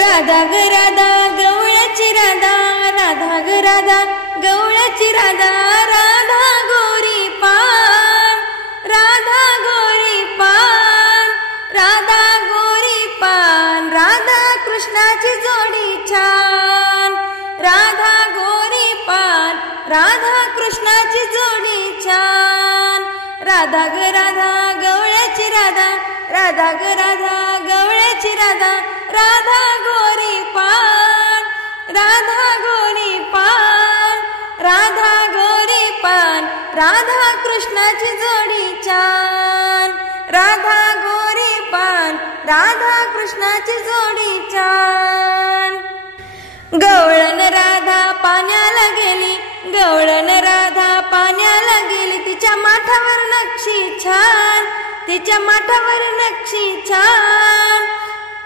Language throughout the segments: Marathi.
राधा ग राधा गवळ्याची राधा, राधा ग राधा गवळ्याची राधा, राधा गोरी पान, राधा गोरी पान, राधा गोरी पान, राधा कृष्णाची जोडी छान, राधा गोरी पान, राधा कृष्णाची जोडी छान, राधा ग राधा गवळ्याची राधा, राधा ग राधा गवळ्याची राधा, राधा गोरी पान, राधा गोरी पान, राधा गोरी पान, राधा कृष्णाची जोडी छान, राधा गोरी पान, राधा कृष्णाची जोडी छान। गवळण राधा पाण्याला गेली, गवळण राधा पाण्याला गेली, तिच्या माठावर नक्षी छान, तिच्या माठावर नक्षी छान,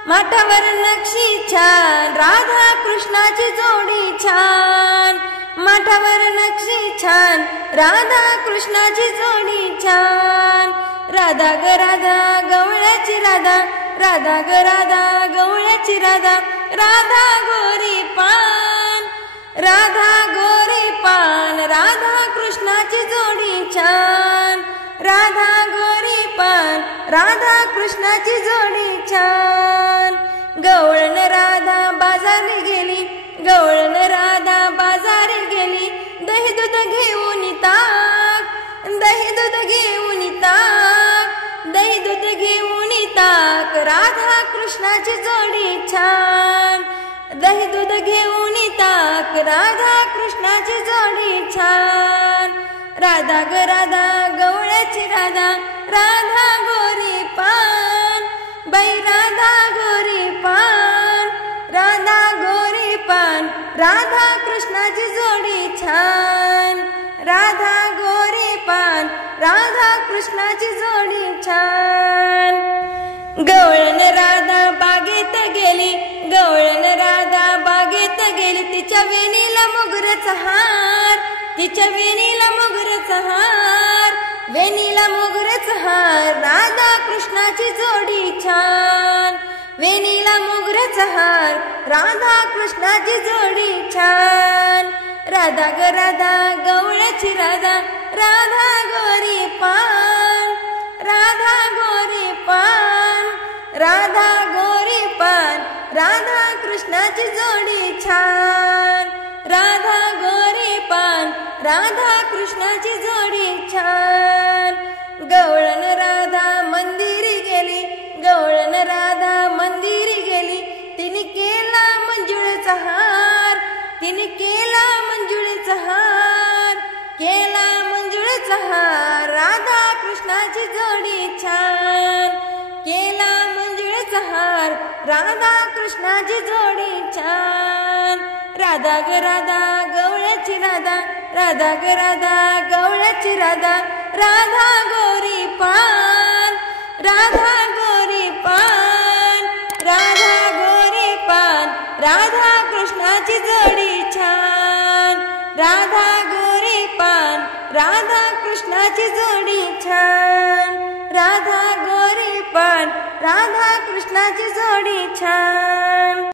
माठावर नक्षी छान, राधा कृष्णाची जोडी छान, माठावर नक्षी छान, राधा कृष्णाची जोडी छान। राधा ग राधा गवळ्याची राधा, राधा ग राधा गवळ्याची राधा, राधा गोरी पान, राधा गोरी पान, राधा कृष्णाची जोडी छान, राधा गोरी पान, राधा कृष्णाची जोडी छान। गवळण राधा बाजारी गेली, गवळण राधा बाजारी गेली, दही दूध घेऊन ताक, दही दूध घेऊन ताक, दही दूध घेऊन ताक, राधा कृष्णाची जोडी छान, दही दूध घेऊन ताक, राधा कृष्णाची जोडी छान। राधा ग राधा गवळ्याची राधा, राधा गोरी पान, बाई राधा गोरी पान, राधा गोरी पान, राधा कृष्णाची जोडी छान, राधा गोरी पान, राधा कृष्णाची जोडी छान। गवळण राधा बागेत गेली, गवळण राधा बागेत गेली, तिच्या वेणीला मोगऱ्याचा हार, तिच्या वेणीला मोगऱ्याचा हार, वेणीला मोगऱ्याचा हार, राधा कृष्णाची जोडी छान, वेणीला मोगऱ्याचा हार, राधा कृष्णाची जोडी छान। राधा ग राधा गवळ्याची राधा, राधा गोरी पान, राधा गोरी पान, राधा गोरी पान, राधा कृष्णाची जोडी छान, राधा गोरी पान, राधा कृष्णाची जोडी छान। गवळण राधा मंदिरी गेली, गवळण राधा मंदिरी गेली, तिने केला मंजुळेचा हार, तिने केला मंजुळेचा हार, केला मंजुळेचा हार, राधा कृष्णाची जोडी छान, केला मंजुळेचा हार, राधा कृष्णाची जोडी छान। राधा ग राधा गवळ्याची राधा, राधा ग राधा गवळ्याची राधा, राधा गोरी पान, राधा गोरी पान, राधा गोरी पान, राधा कृष्णाची जोडी छान, राधा गोरी पान, राधा कृष्णाची जोडी छान, राधा गोरी पान, राधा कृष्णाची जोडी छान।